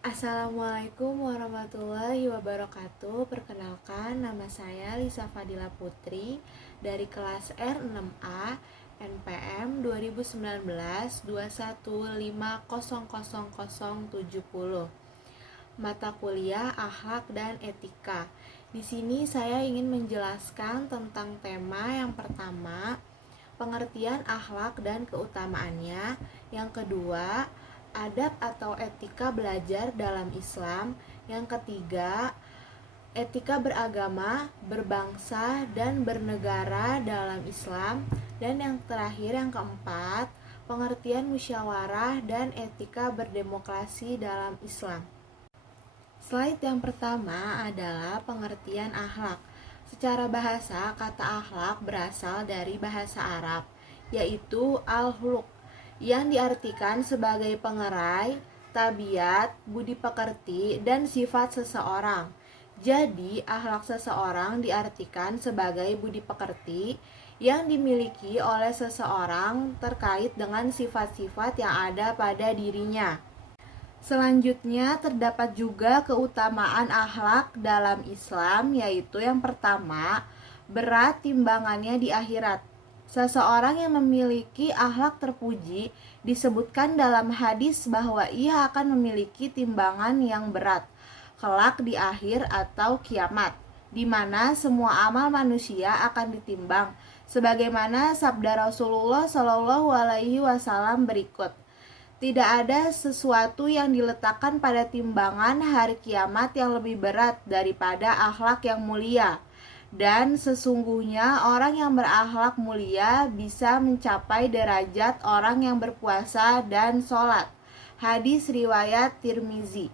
Assalamualaikum warahmatullahi wabarakatuh. Perkenalkan, nama saya Lisa Fadila Putri dari kelas R6A NPM 2019-2150070. Mata kuliah Akhlak dan Etika. Di sini saya ingin menjelaskan tentang tema yang pertama, pengertian akhlak dan keutamaannya. Yang kedua, adab atau etika belajar dalam Islam. Yang ketiga, etika beragama, berbangsa, dan bernegara dalam Islam. Dan yang terakhir, yang keempat, pengertian musyawarah dan etika berdemokrasi dalam Islam. Slide yang pertama adalah pengertian akhlak. Secara bahasa, kata akhlak berasal dari bahasa Arab, yaitu al-khuluq, yang diartikan sebagai pengerai, tabiat, budi pekerti, dan sifat seseorang. Jadi, akhlak seseorang diartikan sebagai budi pekerti yang dimiliki oleh seseorang terkait dengan sifat-sifat yang ada pada dirinya. Selanjutnya terdapat juga keutamaan akhlak dalam Islam, yaitu yang pertama, berat timbangannya di akhirat. Seseorang yang memiliki akhlak terpuji disebutkan dalam hadis bahwa ia akan memiliki timbangan yang berat kelak di akhir atau kiamat, di mana semua amal manusia akan ditimbang, sebagaimana sabda Rasulullah Shallallahu Alaihi Wasallam berikut. Tidak ada sesuatu yang diletakkan pada timbangan hari kiamat yang lebih berat daripada akhlak yang mulia. Dan sesungguhnya orang yang berakhlak mulia bisa mencapai derajat orang yang berpuasa dan sholat. Hadis riwayat Tirmizi.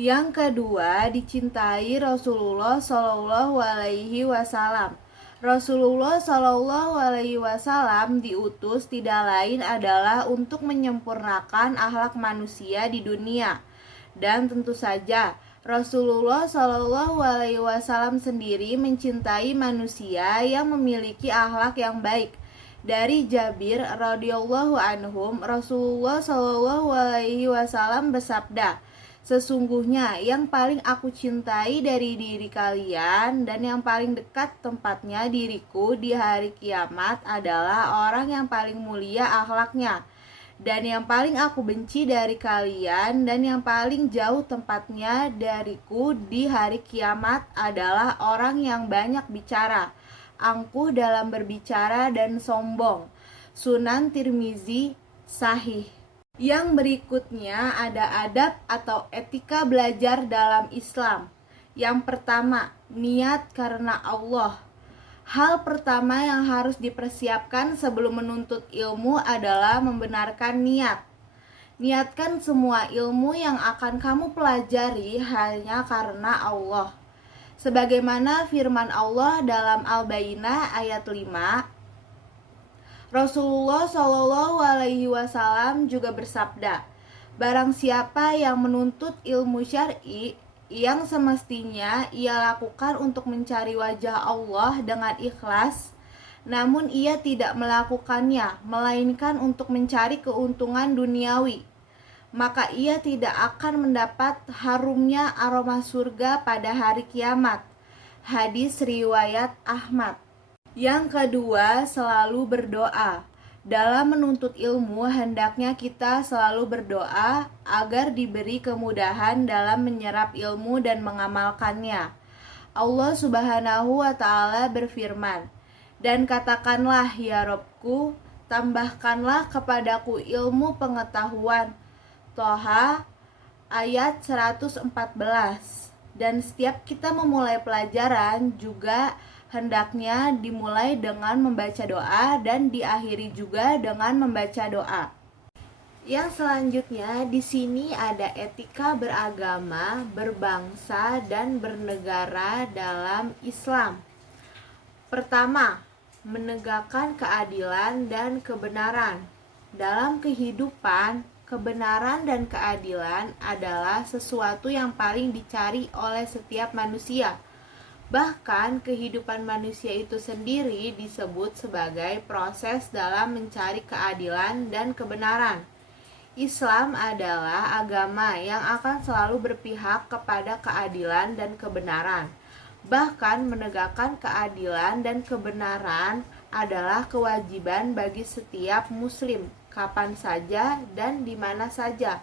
Yang kedua, dicintai Rasulullah Shallallahu Alaihi Wasallam. Rasulullah Shallallahu Alaihi Wasallam diutus tidak lain adalah untuk menyempurnakan akhlak manusia di dunia. Dan tentu saja Rasulullah Shallallahu Alaihi Wasallam sendiri mencintai manusia yang memiliki akhlak yang baik. Dari Jabir radhiyallahu anhum, Rasulullah Shallallahu Alaihi Wasallam bersabda, sesungguhnya yang paling aku cintai dari diri kalian dan yang paling dekat tempatnya diriku di hari kiamat adalah orang yang paling mulia akhlaknya. Dan yang paling aku benci dari kalian dan yang paling jauh tempatnya dariku di hari kiamat adalah orang yang banyak bicara, angkuh dalam berbicara dan sombong. Sunan Tirmizi Sahih. Yang berikutnya ada adab atau etika belajar dalam Islam. Yang pertama, niat karena Allah. Hal pertama yang harus dipersiapkan sebelum menuntut ilmu adalah membenarkan niat. Niatkan semua ilmu yang akan kamu pelajari hanya karena Allah. Sebagaimana firman Allah dalam Al-Baqarah ayat 5, Rasulullah Shallallahu Alaihi Wasallam juga bersabda, barang siapa yang menuntut ilmu syar'i yang semestinya ia lakukan untuk mencari wajah Allah dengan ikhlas, namun ia tidak melakukannya, melainkan untuk mencari keuntungan duniawi, maka ia tidak akan mendapat harumnya aroma surga pada hari kiamat. Hadis riwayat Ahmad. Yang kedua, selalu berdoa. Dalam menuntut ilmu, hendaknya kita selalu berdoa agar diberi kemudahan dalam menyerap ilmu dan mengamalkannya. Allah Subhanahu wa Ta'ala berfirman, dan katakanlah, ya Robku, tambahkanlah kepadaku ilmu pengetahuan. Toha ayat 114. Dan setiap kita memulai pelajaran juga hendaknya dimulai dengan membaca doa dan diakhiri juga dengan membaca doa. Yang selanjutnya di sini ada etika beragama, berbangsa, dan bernegara dalam Islam. Pertama, menegakkan keadilan dan kebenaran. Dalam kehidupan, kebenaran dan keadilan adalah sesuatu yang paling dicari oleh setiap manusia. Bahkan kehidupan manusia itu sendiri disebut sebagai proses dalam mencari keadilan dan kebenaran. Islam adalah agama yang akan selalu berpihak kepada keadilan dan kebenaran. Bahkan menegakkan keadilan dan kebenaran adalah kewajiban bagi setiap muslim, kapan saja dan di mana saja.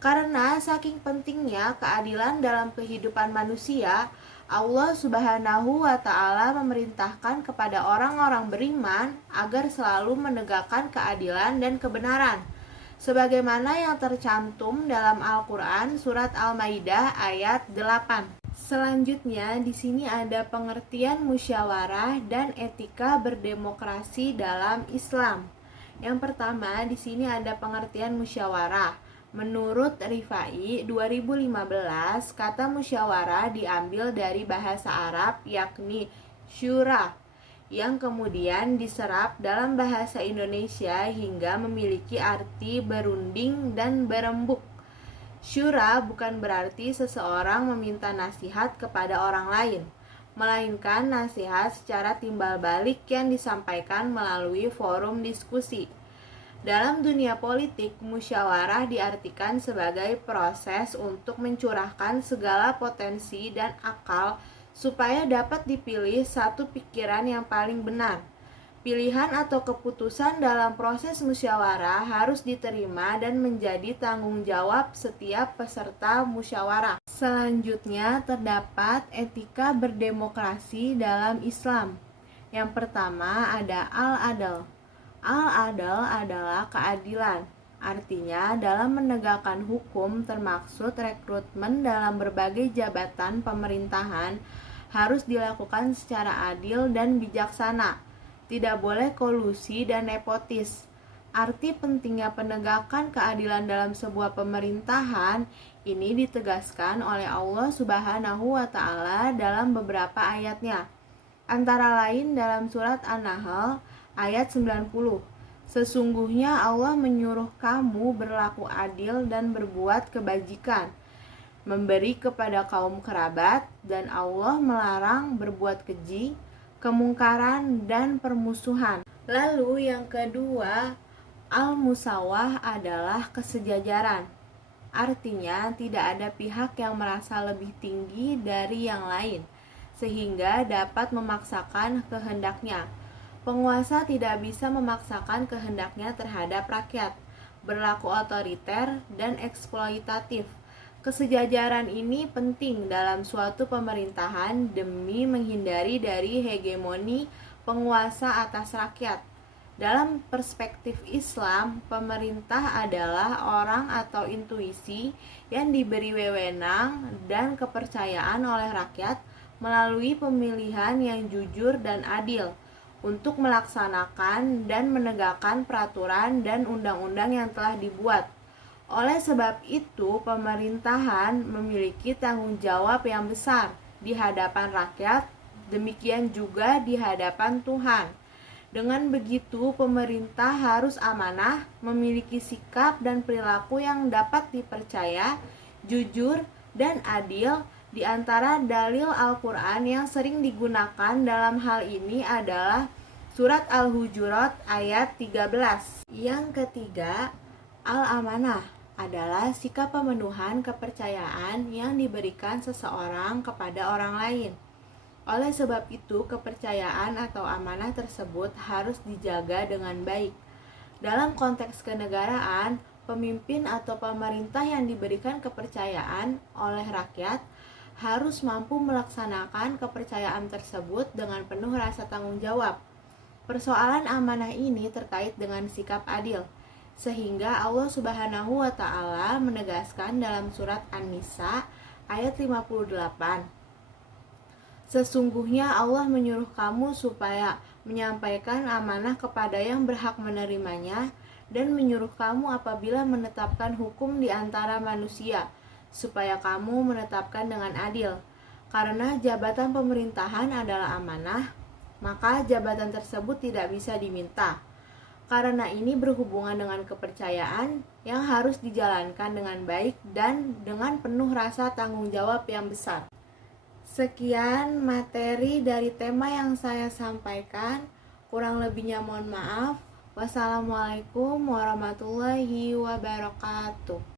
Karena saking pentingnya keadilan dalam kehidupan manusia, Allah Subhanahu wa Ta'ala memerintahkan kepada orang-orang beriman agar selalu menegakkan keadilan dan kebenaran, sebagaimana yang tercantum dalam Al-Quran surat Al-Maidah ayat 8. Selanjutnya di sini ada pengertian musyawarah dan etika berdemokrasi dalam Islam. Yang pertama di sini ada pengertian musyawarah. Menurut Rifai 2015, kata musyawarah diambil dari bahasa Arab yakni syura, yang kemudian diserap dalam bahasa Indonesia hingga memiliki arti berunding dan berembuk. Syura bukan berarti seseorang meminta nasihat kepada orang lain, melainkan nasihat secara timbal balik yang disampaikan melalui forum diskusi. Dalam dunia politik, musyawarah diartikan sebagai proses untuk mencurahkan segala potensi dan akal supaya dapat dipilih satu pikiran yang paling benar. Pilihan atau keputusan dalam proses musyawarah harus diterima dan menjadi tanggung jawab setiap peserta musyawarah. Selanjutnya terdapat etika berdemokrasi dalam Islam. Yang pertama ada al-adl. Al-adl adalah keadilan. Artinya, dalam menegakkan hukum termaksud rekrutmen dalam berbagai jabatan pemerintahan harus dilakukan secara adil dan bijaksana. Tidak boleh kolusi dan nepotis. Arti pentingnya penegakan keadilan dalam sebuah pemerintahan ini ditegaskan oleh Allah Subhanahu wa Ta'ala dalam beberapa ayatnya. Antara lain dalam surat An-Nahl ayat 90. Sesungguhnya Allah menyuruh kamu berlaku adil dan berbuat kebajikan, memberi kepada kaum kerabat, dan Allah melarang berbuat keji, kemungkaran, dan permusuhan. Lalu yang kedua, al-musawah adalah kesejajaran. Artinya tidak ada pihak yang merasa lebih tinggi dari yang lain, sehingga dapat memaksakan kehendaknya. Penguasa tidak bisa memaksakan kehendaknya terhadap rakyat, berlaku otoriter dan eksploitatif. Kesejajaran ini penting dalam suatu pemerintahan demi menghindari dari hegemoni penguasa atas rakyat. Dalam perspektif Islam, pemerintah adalah orang atau intuisi yang diberi wewenang dan kepercayaan oleh rakyat melalui pemilihan yang jujur dan adil untuk melaksanakan dan menegakkan peraturan dan undang-undang yang telah dibuat. Oleh sebab itu, pemerintahan memiliki tanggung jawab yang besar di hadapan rakyat, demikian juga di hadapan Tuhan. Dengan begitu, pemerintah harus amanah, memiliki sikap dan perilaku yang dapat dipercaya, jujur, dan adil. Di antara dalil Al-Quran yang sering digunakan dalam hal ini adalah surat Al-Hujurat ayat 13. Yang ketiga, al-amanah adalah sikap pemenuhan kepercayaan yang diberikan seseorang kepada orang lain. Oleh sebab itu, kepercayaan atau amanah tersebut harus dijaga dengan baik. Dalam konteks kenegaraan, pemimpin atau pemerintah yang diberikan kepercayaan oleh rakyat harus mampu melaksanakan kepercayaan tersebut dengan penuh rasa tanggung jawab. Persoalan amanah ini terkait dengan sikap adil, sehingga Allah Subhanahu wa Ta'ala menegaskan dalam surat An-Nisa ayat 58. Sesungguhnya Allah menyuruh kamu supaya menyampaikan amanah kepada yang berhak menerimanya dan menyuruh kamu apabila menetapkan hukum di antara manusia supaya kamu menetapkan dengan adil. Karena jabatan pemerintahan adalah amanah, maka jabatan tersebut tidak bisa diminta. Karena ini berhubungan dengan kepercayaan yang harus dijalankan dengan baik dan dengan penuh rasa tanggung jawab yang besar. Sekian materi dari tema yang saya sampaikan. Kurang lebihnya mohon maaf. Wassalamualaikum warahmatullahi wabarakatuh.